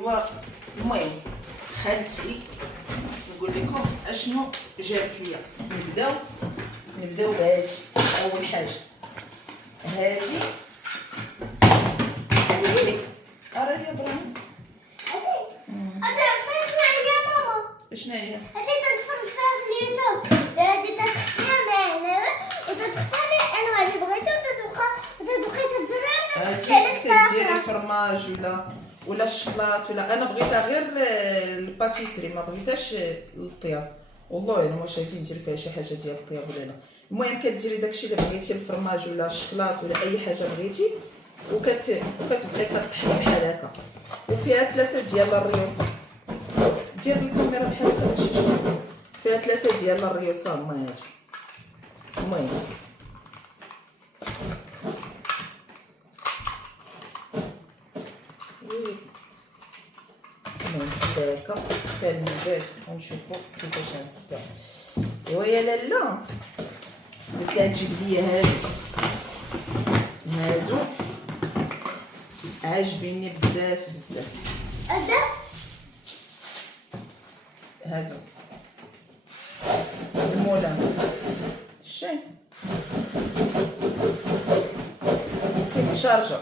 ايوا المهم خالتي نقول لكم اشنو جابت ليا. نبداو بهادي. اول حاجه هادي ويلي ارا لي ابراهيم هادي عرفتي يا ماما شنو هي؟ هادي تنتفرج فيها في اليوتيوب. هادي تختاري معنا وتختاري الانواع اللي بغيتي وتدوخي تجربي كديري الفرماج ولا الشكلاط ولا انا بغيتها غير الباتيسري ما بغيتهاش الطياب. والله انا واش غادي ندير فيها شي حاجه ديال الطياب ولا لا. المهم كديري داكشي اللي بغيتي الفرماج ولا الشكلاط ولا اي حاجه بغيتي وكتبقاي كطحني بحال هكا. وفيها 3 ديال الريوسه. دير الكاميرا بحال هكا باش تشوف. فيها 3 ديال الريوسه هما هادو. المهم هكا حتى النبات ونشوفو كيفاش غنسدها. ايوا يا لاله قلت لها تجيب لي هادو عاجبيني بزاف. هادو المولان شي كيتشارجا.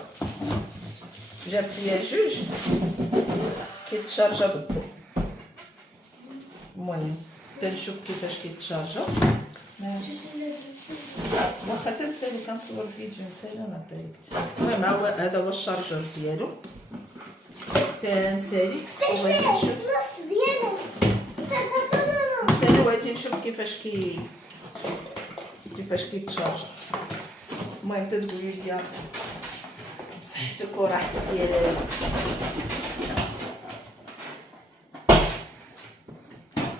جابت ليا جوج كيتشارجا بالضوء. المهم تنشوف كيفاش كيتشارجا. واخا تنسالي كنصور فيديو نسالي نعطيك. المهم هذا هو الشارجور ديالو. تنسالي وغادي نشوف نسالي وغادي نشوف كيفاش كيتشارجا. المهم تتقولي لي بصحتك وراحتك يا لاله.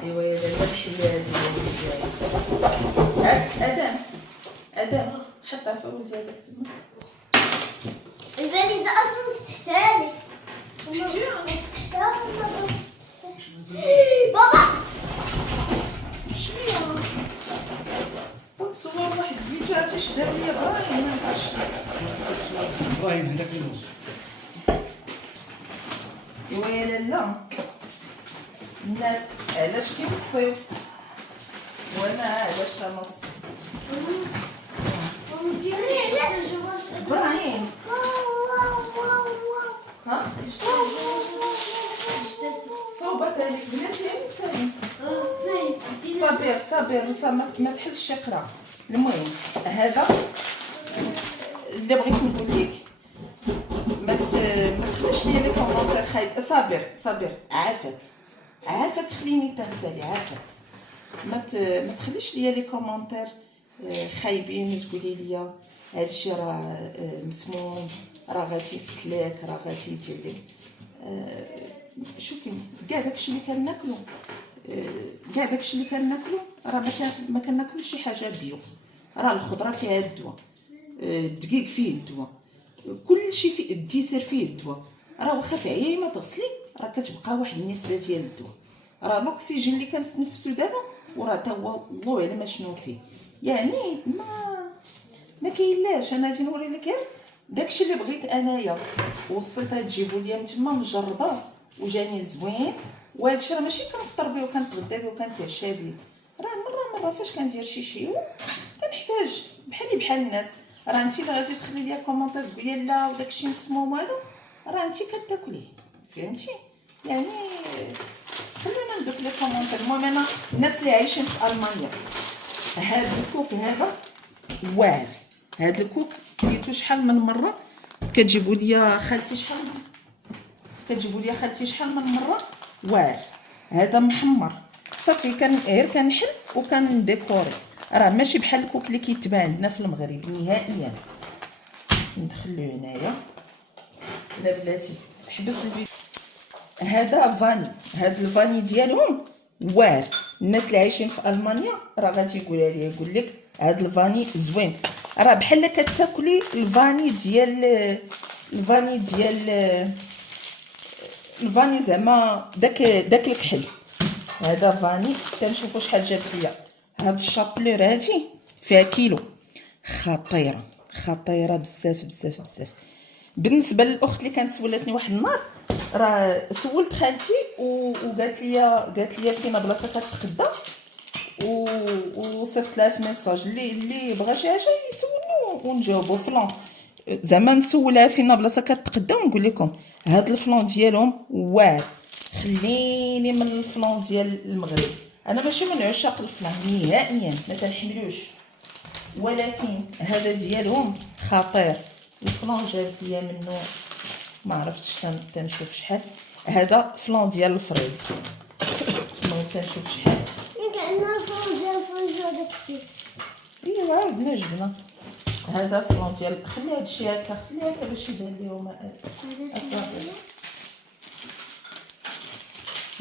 ايوا يا لاله الحليه هادي ادم حطها في الوجه هذاك تما. الفاليزه اصلا تحتاجي بابا شويه تصور واحد الفيديو عرفتي شدها ليا ابراهيم ما نعرفش ابراهيم هذاك النص. ايوا يا لاله الناس علاش كينصيو وانا علاش كنص. ابراهيم ها صوبت عليك بلاتي انسان. صابر ما تحلش شكرا. المهم هذا اللي بغيت نقول لك ما تخليش لي لي كومونتير خايب. صابر عافاك خليني تنسالي عافاك. ما تخليش لي لي كومونتير خايبين وتقولي لي هادشي راه مسموم راه غادي يقتلك راه غادي يدير لك. شوفي كاع داكشي اللي كناكلو راه ما كناكلوش شي حاجه بيو. راه الخضره فيها الدواء، الدقيق فيه الدواء، كلشي فيه الديسير فيه الدواء. راه واخا تعيي ما تغسلي راه كتبقى واحد النسبه ديال الدواء. راه الاكسجين اللي كنتنفسو دابا وراه تا هو الله اعلم شنو فيه. يعني ما كاينلاش. انا غادي نوري لك غير داكشي اللي بغيت انايا وصيتها تجيبوا ليا من تما مجربه وجاني زوين. وهادشي راه ماشي كنفطر به وكنتغدى به وكنتعشى به. راه مره فاش كندير شي شيء كنحتاج بحال الناس. راه انت اللي غادي تخلي ليا كومونتير تقولي لا وداكشي مسموم هذا راه انت كتاكليه فهمتي. يعني خلينا ندوك لي كومونتير. المهم انا الناس اللي عايشين في المانيا هذا الكوك هذا واعر. هذا الكوك كليتو شحال من مره كتجيبوا لي خالتي شحال من مره واعر. هذا محمر صافي غير كنحل وكنديكوري. راه ماشي بحال الكوك اللي كيتباع عندنا في المغرب نهائيا. ندخلو هنايا لا بلاتي حبس الفيديو. هذا فاني. هذا الفاني ديالهم واعر. الناس اللي عايشين في المانيا راه غادي يقول لك هذا الفاني زوين. راه بحال كتاكلي الفاني ديال الفاني زعما داك الكحل. هذا فاني. تنشوفوا شحال جابت ليا. هاد الشابلور هادي فيها كيلو. خطيره بزاف. بالنسبه للاخت اللي كانت سولاتني واحد النهار راه سولت خالتي وقالت لي فينا بلاصه كتقدا وصيفط لها في ميساج اللي بغى شي حاجه يسولني ونجاوبو فلان. زعما نسولها فينا بلاصه كتقدا ونقول لكم هاد الفلان ديالهم واعر. خليني من الفلان ديال المغرب، انا ماشي من عشاق الفلان نهائيا، ما تنحملوش، ولكن هذا ديالهم خطير. الفلان جابت ليا منه ما عرفتش، تنشوف شحال هذا فلان ديال الفريز. المهم تنشوف شحال. كأنه الفرن ديال الفريج هذا كتير. ايوا عاودنا جبنا هذا فلان ديال. خلي هادشي هكا، خلي هكا باش يبان ليهم اصاحبي.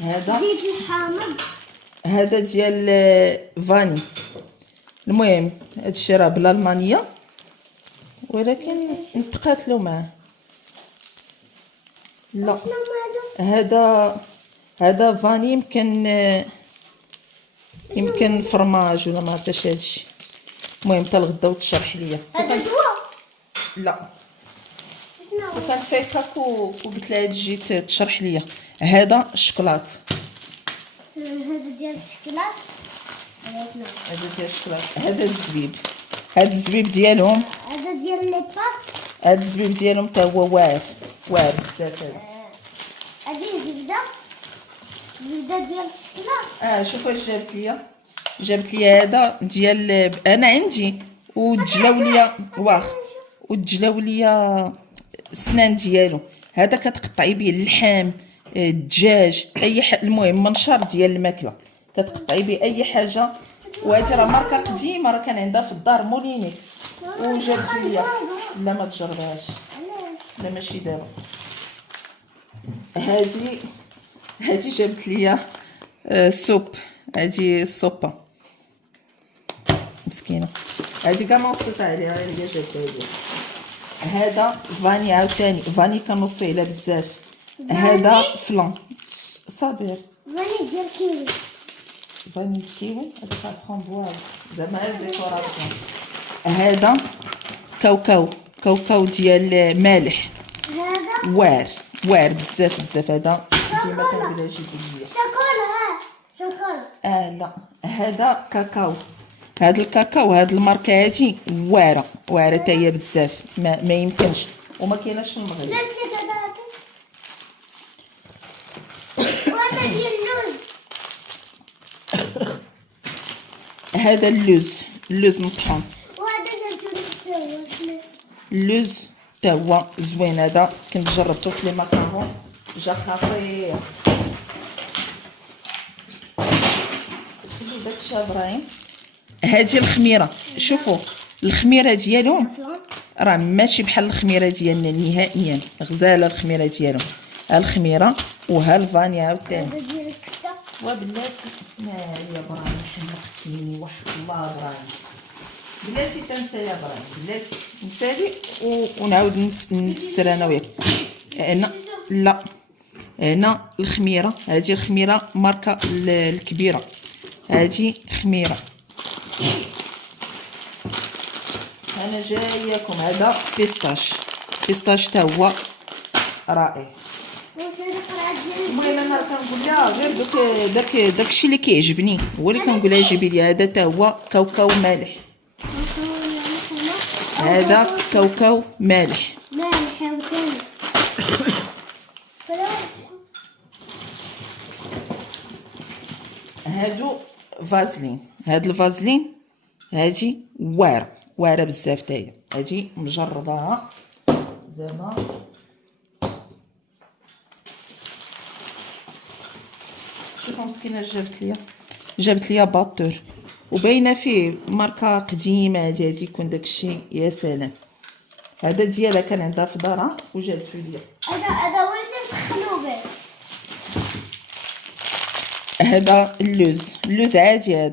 هذا زيت الحامض. هذا ديال فاني. المهم هادشي راه بالالمانيه ولكن نتقاتلوا معاه. لا شنو هادو؟ هذا فاني، يمكن فرماج ولا ما عرفتش هادشي. المهم حتى الغدا وتشرح ليا. هذا دواء. لا شنو؟ وكان فيقك وقلت لها تجي تشرح ليا. هذا الشكلاط. هذا ديال الشكلاط. هذا شنو؟ هذا ديال الشكلاط. هذا الزبيب. هذا الزبيب ديالهم. هذا ديال لي بات. هذا الزبيب ديالهم حتى هو واعر بزاف. هذا هذه زبده ديال الشكلاط. شوف واش جابت ليا هذا ديال انا عندي، وتجلاو ليا وتجلاو ليا السنان ديالو. هذا كتقطعي به اللحم، الدجاج، اي حاجه. المهم منشار ديال الماكله كتقطعي به اي حاجه. وهذه راه ماركه قديمه، راه كان عندها في الدار مولينيكس وجابت ليا. لا ما تجربهاش، لا ماشي دابا. هذه جابت ليا سوب. هذه السوبه مسكينه، هذه كاع ما وصلت عليها، هي جابتها ليا. هذا فاني عاوتاني، فاني كنوصيه لها بزاف. هذا فلان صابر. فاني ديال كيوي. فاني كيوي. هذا فرامبواز زعما ديكوراسيون. هذا كاوكاو ديال مالح. هذا واعر بزاف. هذا ديما كنقولها جيبوا ليا شوكولا. لا هذا كاكاو. هذا الكاكاو، هذا الماركه هذه واعره حتى هي بزاف، ما يمكنش وما كايناش في المغرب. لا كذا هذاك. وهذا ديال اللوز. هذا اللوز مطحون. وهذا ديال تونس. اللوز حتى هو زوين. هذا كنت جربته في لي ماكارون جا خطير. داكشي ابراهيم. هذه الخميره، شوفوا الخميره ديالهم راه ماشي بحال الخميره ديالنا نهائيا، غزاله الخميره ديالهم. ها الخميره وها الفاني عاوتاني. هذا ديال الكفته. وبلاتي يا ابراهيم حمقتيني وحق الله. ابراهيم بلاتي تنسى يا ابراهيم، بلاتي نسالي ونعاود نفسر انا وياك. هنا لا، هنا الخميره. هذه الخميره ماركه الكبيره. هذه خميره. انا جاياكم. هذا بيستاش حتى هو رائع. المهم انا كنقول لها غير داكشي اللي كيعجبني هو اللي كنقول لها جيبي لي. هذا حتى هو كاوكاو مالح. هذا كاوكاو مالح. عاوتاني. هادو فازلين. هاد الفازلين هادي واعره بزاف حتى هي. هادي مجرباها زعما. شوفوا مسكينه جابت ليا باطور وباينه فيه ماركه قديمه. هادي يكون داكشي يا سلام. هذا ديالها كان عندها في دارها وجابته ليا. هذا هو اللي تسخنوا به. هذا اللوز عادي.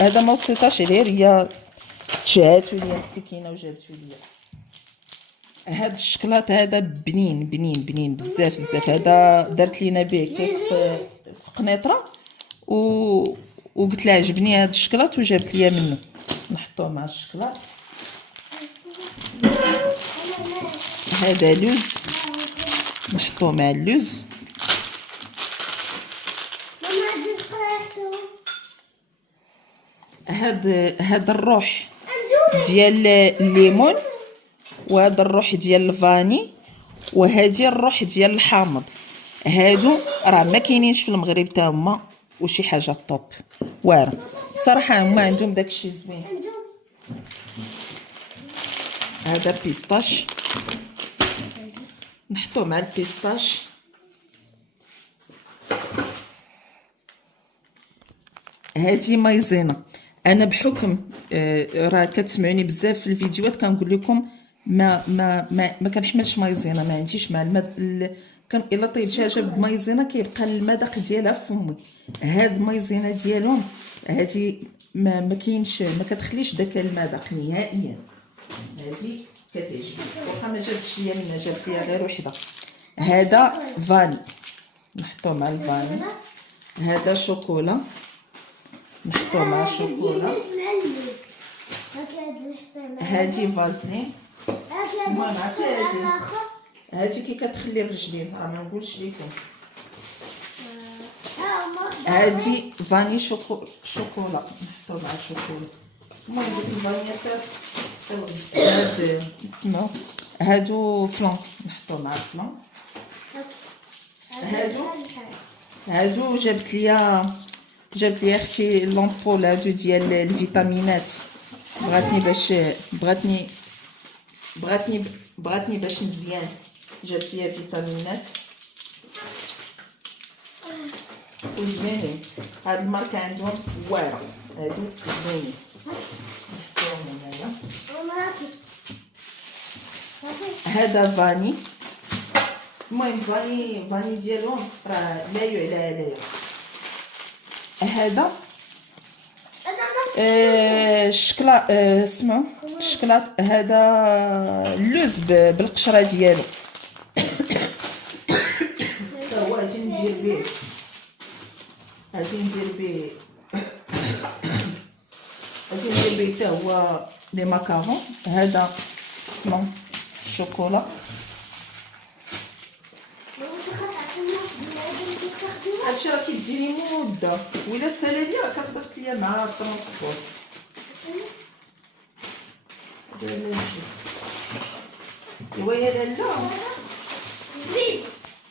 هذا ما وصلتاش عليه، هي تشعاتو ليا السكينه وجابتو ليا. هذا الشكلاط هذا بنين بزاف. هذا درت لينا به كيك في قنيطره وقلت لها عجبني هذا الشكلاط وجابت ليا منه نحطوه مع الشكلاط. هذا لوز نحطوه مع اللوز. ماما هادي قريحتو هاد الروح انتوما ديال الليمون، وهذا الروح ديال الفاني، وهذه الروح ديال الحامض. هادو راه ما كاينينش في المغرب تا هما، وشي حاجه طوب واعره صراحه. هما عندهم داكشي زوين. انتوما هذا بيستاش نحطوه مع البيستاش. هذه مايزينا. انا بحكم راه كتسمعوني بزاف في الفيديوهات كنقول لكم ما كنحملش مايزينا، ما عنديش مع كان الا طيب دجاجه بمايزينا كيبقى المذاق ديالها في فمي. هاد المايزينا ديالهم هادي ما كاينش، ما كتخليش داك المذاق نهائيا. هادي كتعجبني واخا ما جابتش ليا منها، جابت ليا غير وحده. هذا فاني نحطوه مع الفاني. هذا شوكولا نحطوه مع الشوكولا. هادي فازلين. المهم عرفتي هادي كي كتخلي الرجلين، راه ما نقولش لكم. هادي فاني شوكولا نحطوه مع الشوكولا. المهم ديك الفانيات هاد تسمعوا. هادو فلان نحطوه مع الفلان. هادو جابت ليا اختي لامبول هادو ديال الفيتامينات. بغاتني باش مزيان، جابت ليا فيتامينات وزوينين. هاد الماركه عندهم واعره، هادو زوينين نحطوهم هنايا. هذا فاني. المهم فاني ديالهم راه لا يعلى عليه. هذا سمعوا الشكلاط. هذا اللوز بالقشره ديالو. حتى هو غادي ندير به حتى هو لي ماكارون. هذا فلان شوكولا. هادشي راه كيديني مده، وإلا تسالى ليا راه كتصيفط ليا مع الترونسبور. ايوا يا لالا زيد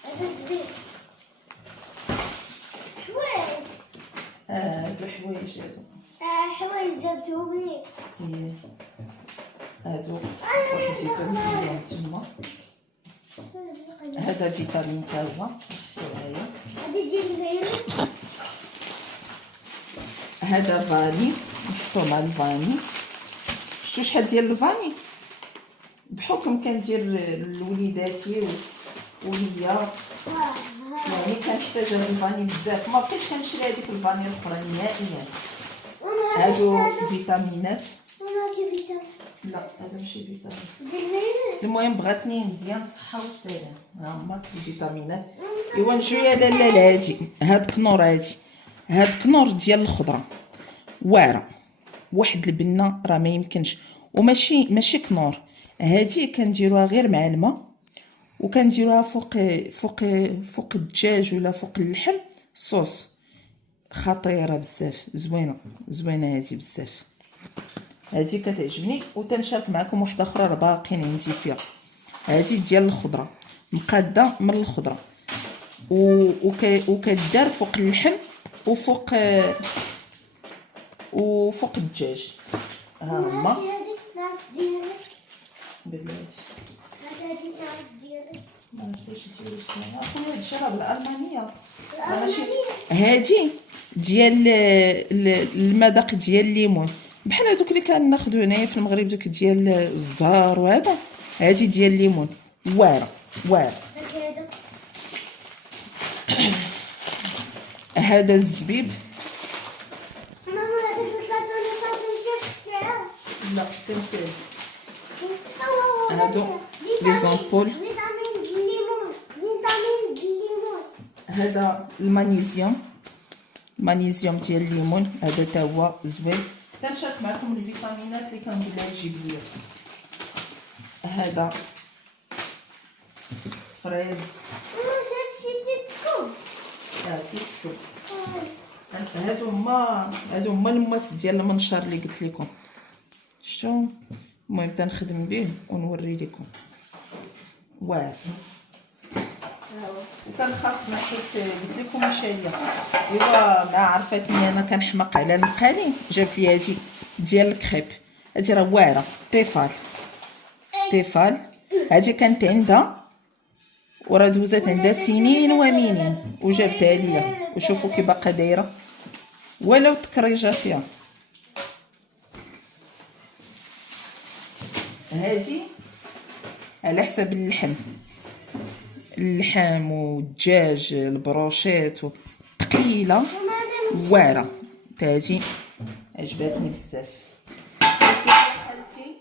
هذا زبيب حوايج. هادو حوايج هادو. حوايج جابتهم لي. هادو واحد جبتهم تما. هذا فيتامين تا هو نحطوه. هادي ديال الفيروس. هذا فاني نحطوه مع الفاني. شفتوا شحال ديال الفاني؟ بحكم كندير لوليداتي وهي يعني كنحتاج هاد الفاني بزاف، ما بقيتش كنشري هذيك الفاني الاخرى نهائيا. هادو فيتامينات. لا هذا ماشي فيتامين. المهم بغاتني مزيان الصحه والسلام. ها هما الفيتامينات. ايوا نجيو يا لاله لهادي. هاد كنور ديال الخضره واعره، واحد البنه راه ما يمكنش. وماشي كنور، هادي كنديروها غير مع الماء، وكنديروها فوق الدجاج ولا فوق اللحم صوص. خطيره بزاف، زوينه هادي بزاف. هادي كتعجبني. وتنشارك معكم واحده اخرى راه باقيين عندي فيها. هادي ديال الخضره مقاده من الخضره وكدار فوق اللحم وفوق الدجاج. ها هما بلاتي ما عرفتيش ديالي شنو اخويا. هاد الشراب الالمانيه ماشي هادي ديال المذاق ديال الليمون، بحال هذوك اللي كناخذوا هنايا في المغرب دوك ديال الزهر. وهذا هادي ديال الليمون واعره. هذا الزبيب. لا تنسى. هادو لي زامبول. هذا المغنيسيوم ديال الليمون. هذا تا هو زوين. كنشارك معكم الفيتامينات اللي كنقول لها تجيب ليا. هذا فريز. واش هادشي تيتكو؟ كيتكتب. هادو هما الماس ديال المنشار اللي قلت لكم. شتو؟ المهم تنخدم به ونوري لكم. واعر. وكان خاصنا حيت قلت لكم مشايه ايوا مع عرفتني انا كنحماق على المقالي، جابت لي هادي ديال الكريب. هادي راه واعره، طيفال. هادي كانت عندها وراه دوزات عندها سنين ومنين وجابتها ليا، وشوفوا كي باقا دايره ولو تكريجه فيها. هادي على حساب اللحم والدجاج البروشيت ثقيله واعره. هادي عجباتني بزاف. خالتي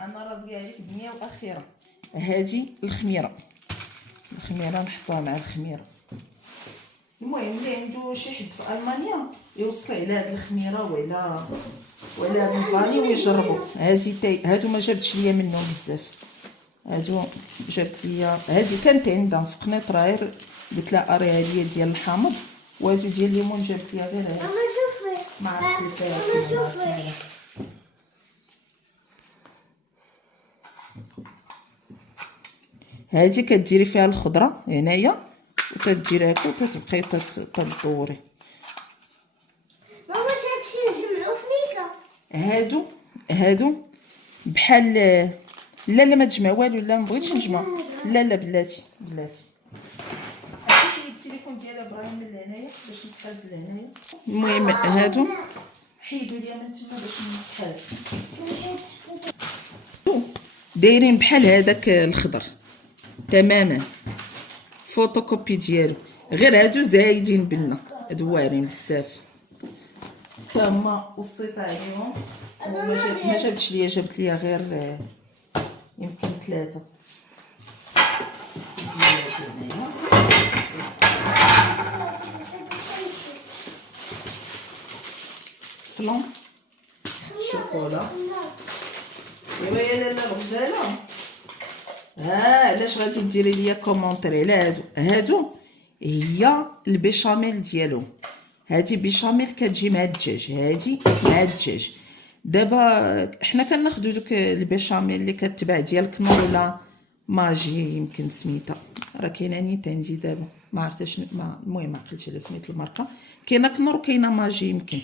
انا راضيه عليك دنيا واخره. هادي الخميره نحطوها مع الخميره. المهم اللي عنده شي حد في المانيا يوصي على هاد الخميره ولا هاد الفاني ويجربوا. هادو ما جابتش ليا منهم بزاف. هادو جابت ليا هادي كانت عندها في قنيطره، غير قلت لها اريها ليا ديال الحامض، وهادو ديال الليمون جابت ليا غير هادي. اما شوفي ما عرفت كيفاش. هادي كديري فيها الخضره هنايا وكديري هكا وكتبقاي تدوري. ماما هادشي نجمعو في ليكا. هادو بحال لا ما تجمع والو. لا ما بغيتش نجمع. لا بلاتي عرفتي التليفون ديالها بغا من هنايا باش نتحاز لهنايا. المهم هادو حيدوا ليا من تما باش نتحاز. دايرين بحال هذاك الخضر تماما، فوتوكوبي ديالو، غير هادو زايدين بالنا، هادو واعرين بزاف. تما وصيت عليهم ما جابتش ليا، جابت ليا غير يمكن 3. فلون شوكولا. ايوا يا لاله الغزاله، علاش غادي ديري ليا كومونتري على هادو هي البيشاميل ديالهم. هادي بيشاميل كتجي مع الدجاج، هادي مع الدجاج. دابا حنا كناخذوا دوك البيشاميل اللي كتباع ديال كنور ولا ماجي يمكن سميتها، راه كاينه نيت عندي دابا ما عرفتش المهم ما عقلتش على سميت الماركه. كاينه كنور وكاينه ماجي يمكن.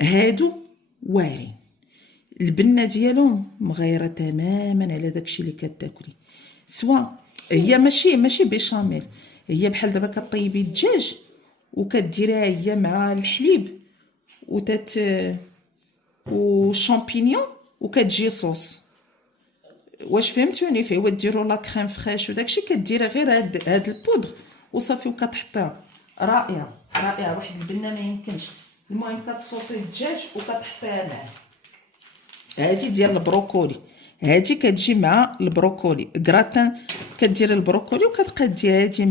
هادو واعرين، البنه ديالهم مغيره تماما على داكشي اللي كتاكلي. سواء هي ماشي بيشاميل، هي بحال دابا كطيبي الدجاج وكديريها هي مع الحليب والشامبينيون وكتجي صوص. واش فهمتوني؟ فهو ديروا لا كريم فريش وداكشي كديري غير هاد البودر وصافي وكتحطيها. رائعه واحد البنه ما يمكنش. المهم كتصوطي الدجاج وكتحطيها معاه. هادي ديال البروكولي، هادي كتجي مع البروكولي غراتان، كديري البروكولي وكتقادي هادي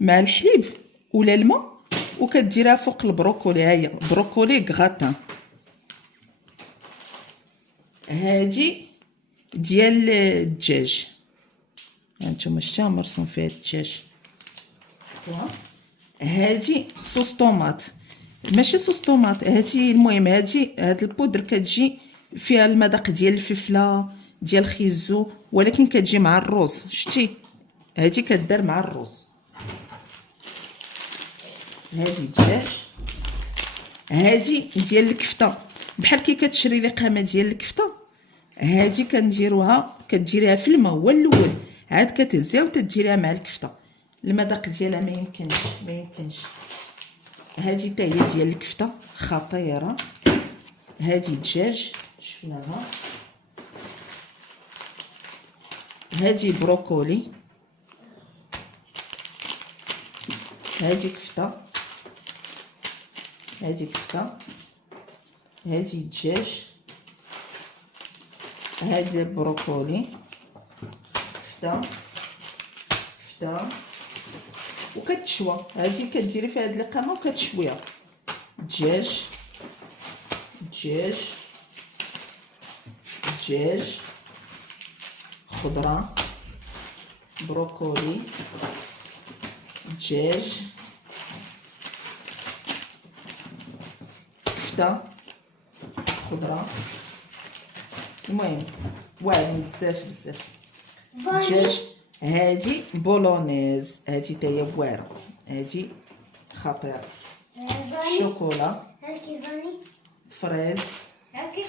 مع الحليب ولا الماء وكديرها فوق البروكولي. هيا بروكولي غراتان. هادي ديال الدجاج، هانتوما شتيها مرسوم فيها الدجاج. هادي صوص طوماط، ماشي صوص طوماط هادي. المهم هاد البودر كتجي فيها المذاق ديال الفلفله ديال الخيزو، ولكن كتجي مع الروز. شتي هادي كدار مع الروز. هادي الدجاج. هادي ديال الكفته، بحال كي كتشري لي قامه ديال الكفته، هادي كنديروها كديريها في الماء هو الاول، عاد كتهزيها وتديريها مع الكفته. المذاق ديالها ما يمكنش. هادي حتى هي ديال الكفته خطيره. هادي الدجاج شفناها. هادي بروكولي. هادي كفته. هادي الدجاج. هادي بروكولي كفته وكتشوى. هادي كديري فيها هاد القامه وكتشويها. دجاج خضره بروكولي، دجاج، كفته، خضره. المهم واعرين بزاف دجاج. هادي بولونيز، هادي تاهي واعره، هادي خطيره. شوكولا، هاكي فاني، فريز، هاكي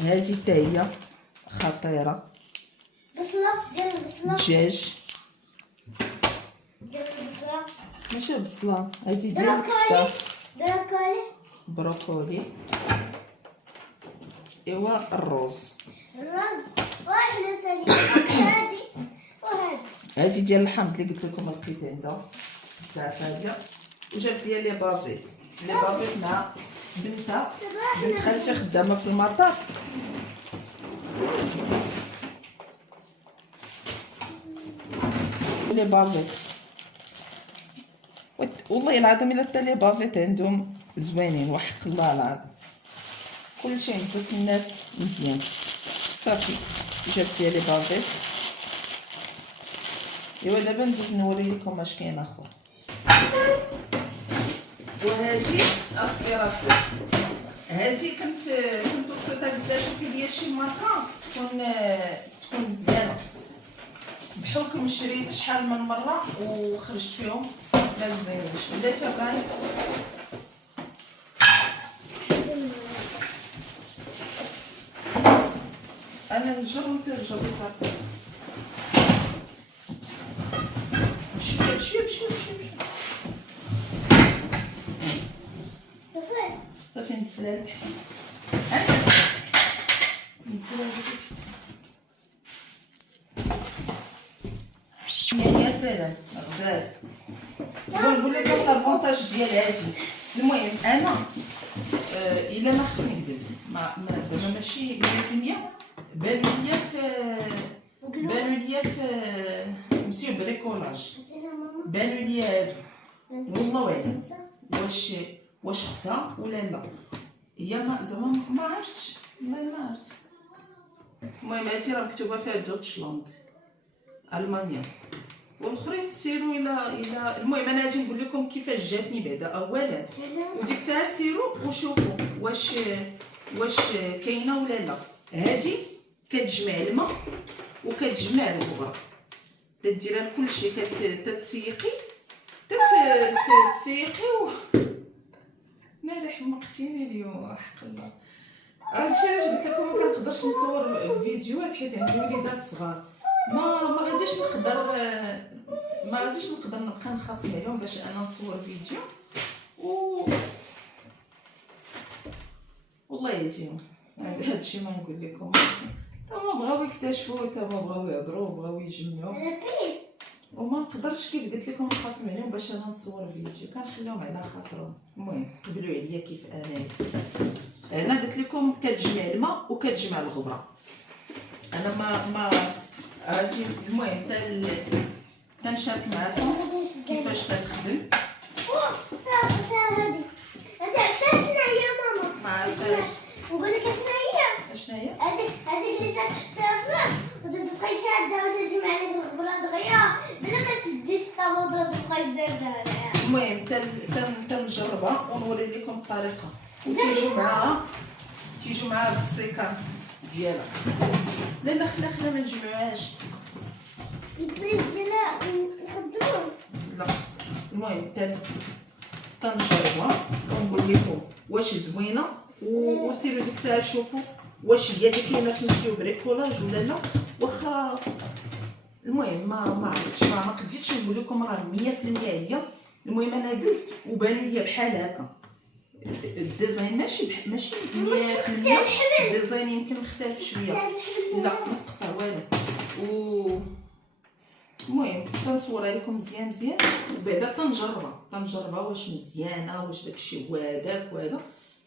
هادي تاهي خطيره. بصلة، ديال البصلة، دجاج، ديال البصلة، ماشي بصله، هادي ديال بروكولي، الكفته. بروكولي، بروكولي، ايوا الروز. الرز، واحنا سالين هادي وهادي. هادي ديال الحامض اللي قلت لكم لقيت عندها تاع فاديه، وجابت لي لي بافيت مع بنتها، بنت خالتي خدامه في المطار. لي بافيت والله العظيم الا حتى لي بافيت عندهم زوينين وحق الله العظيم، كلشي عند الناس مزيان. صافي جبت لي بافيت. ايوا دابا ندوز نوري لكم اش كاين اخر. وهذه اسبيراتور، هذه كنت وصلتها قلت لها شوفي لي شي ماركه تكون مزيانه، بحكم شريت شحال من مره وخرجت فيهم ما زوينينش. بلاتي ابراهيم انا نجر وانت تجربي صافي بشويه صافي نسلها لتحت. نسلها يا سلام غزال. نقول لك الافونتاج ديال هادي. المهم انا الا ما خفت نكذب زعما ماشي 100%، بانوا ليا في مسيو بريكولاج، بانوا ليا هادو والله اعلم واش خدها ولا لا. هي ما زعما ما عرفتش والله ما عرفت. المهم هادي راه مكتوبه فيها دوتشلاند المانيا، والاخرين سيروا الى المهم انا غادي نقول لكم كيفاش جاتني بعدا اولا، وديك الساعه سيروا وشوفوا واش كاينه ولا لا. هادي كتجمع الماء وكتجمع الغبره، تديرها لكلشي، تتسيقي ناري حمقتيني اليوم حق الله. هادشي علاش قلت لكم ما كنقدرش نصور فيديوهات حيت عندي وليدات صغار، ما غاديش نقدر نبقى نخاصم عليهم باش انا نصور فيديو والله يتيم. هادشي ما نقول لكم، تا ما بغاو يكتشفوا، تا ما بغاو يهضروا، بغاو يجمعوا، وما نقدرش كيف قلت لكم نخاصم عليهم باش انا نصور فيديو، كنخليهم على خاطرهم. المهم قبلوا عليا كيف انا قلت لكم كتجمع الماء وكتجمع الغبره. انا ما غادي المهم تنشارك معكم كيفاش كتخدم. هادي عرفتها شنو هي ماما؟ ما عرفتهاش. نقول لك شنو هي؟ هذيك اللي تحطها فلاش وتبقاي شاده وتجمع لك الخبره دغيا بلا ما تدي الصابون وتبقاي ديرها. المهم تنجربها ونوري لكم الطريقه، تيجوا معاها بالسيكان ديالها. لا خلا ما نجمعوهاش البريز ديالها نخدموه. لا المهم تنجربها ونقول لكم واش زوينه، وسيروا ديك الساعه شوفوا واش هي اللي كاينه في مسيو بريكولاج ولا لا. واخا المهم ما عرفتش، ما قديتش نقول لكم راه 100% هي. المهم انا دزت وبان لي بحال هكا الديزاين ماشي 100%، الديزاين يمكن مختلف شويه، لا ما تقطع والو. المهم تنصورها لكم مزيان وبعدا تنجربها واش مزيانه، واش داكشي هو هذاك وهذا.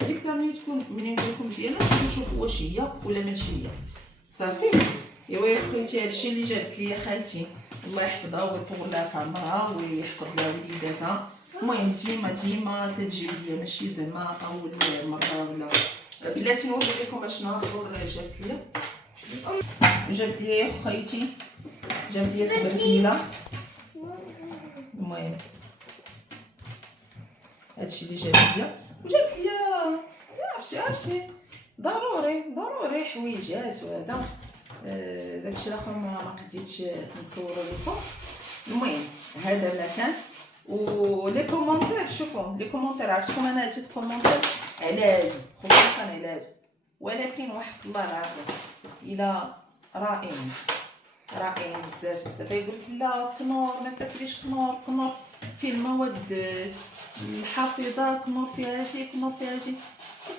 ديك الساعه ملي تكون لكم مزيانه نشوفوا واش هي ولا ماشي هي. صافي. ايوا يا خويتي هادشي اللي جابت لي خالتي، الله يحفظها ويطول لها في عمرها ويحفظ لها وليداتها. المهم ديما تجي ليا، ماشي زعما اول مره ولا. بلاتي نوري لكم اشنو اخر جابت لي. جابت لي خيتي، جابت لي سبرتيله. المهم هادشي اللي جابت لي، وجابت لي عرفتي ضروري حويجات وهذا. داكشي الاخر ما قديتش نصورو لكم. المهم هذا ما كان. ولي كومونتير، شوفوا لي كومونتير، عرفتكم انا جيت كومونتير على هادي خصوصا على هادي، ولكن واحد الله العافيه الى رائعين بزاف. يقول لك لا كنور ما تاكليش كنور فيه المواد الحافظه، كنور فيها هادي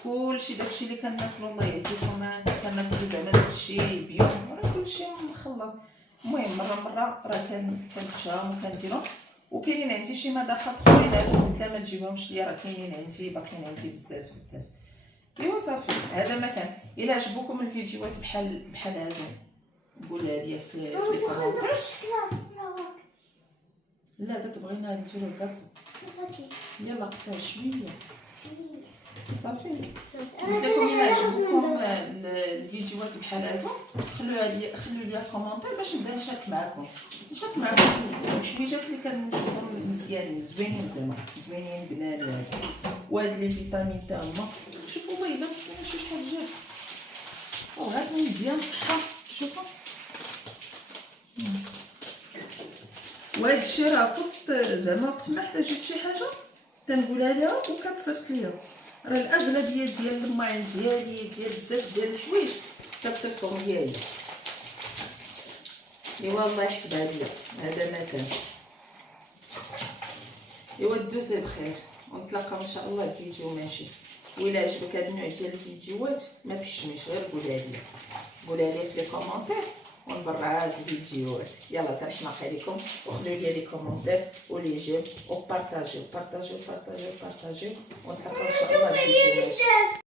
كلشي داكشي اللي كناكلو الله يعزكم كناكلو زعما داكشي بيو، راه كلشي مخلط. المهم مره راه كنتشاهم وكنديرهم. وكاينين عندي شي مذاقات اخرين قلت لها ما تجيبهمش ليا، راه كاينين عندي باقيين عندي بزاف. ايوا صافي هذا ما كان. الا عجبوكم الفيديوهات بحال هادو قولها لي في الكومنتات. لا داك بغينا نديرو الكاطو. يلا قطع شويه صافي. قلت لكم الا عجبوكم الفيديوهات بحال هادو خلوا لي كومونتير باش نبدا نشارك معكم الحويجات اللي كنشوفهم مزيانين زوينين، زعما زوينين بنان. وهاد لي فيتامين تا هما شوفوا ما الا مسكينه شي حاجات هاد مزيان صحه. شوفوا وهاد الشيء راه فوسط زعما وقت ما احتاجت شي حاجه تنقولها لها وكتصيفط ليا. راه الاغلبيه ديال الماعن ديالي ديال بزاف ديال الحوايج كتصيفطهم ليا. ايوا الله يحفظها ليا. هذا ما كان. ايوا دوزي بخير ونتلاقاو ان شاء الله الفيديو ماشي. وإلا عجبك هاد النوع ديال الفيديوهات ما تحشميش غير قولها لي في لي كومونتير ونبرع هاد الفيديوهات. يلا تنحماق عليكم وخلوا لي لي كومونتير ولي جيم وبارطاجيو ونتلاقاو ان شاء الله الفيديو ماشي.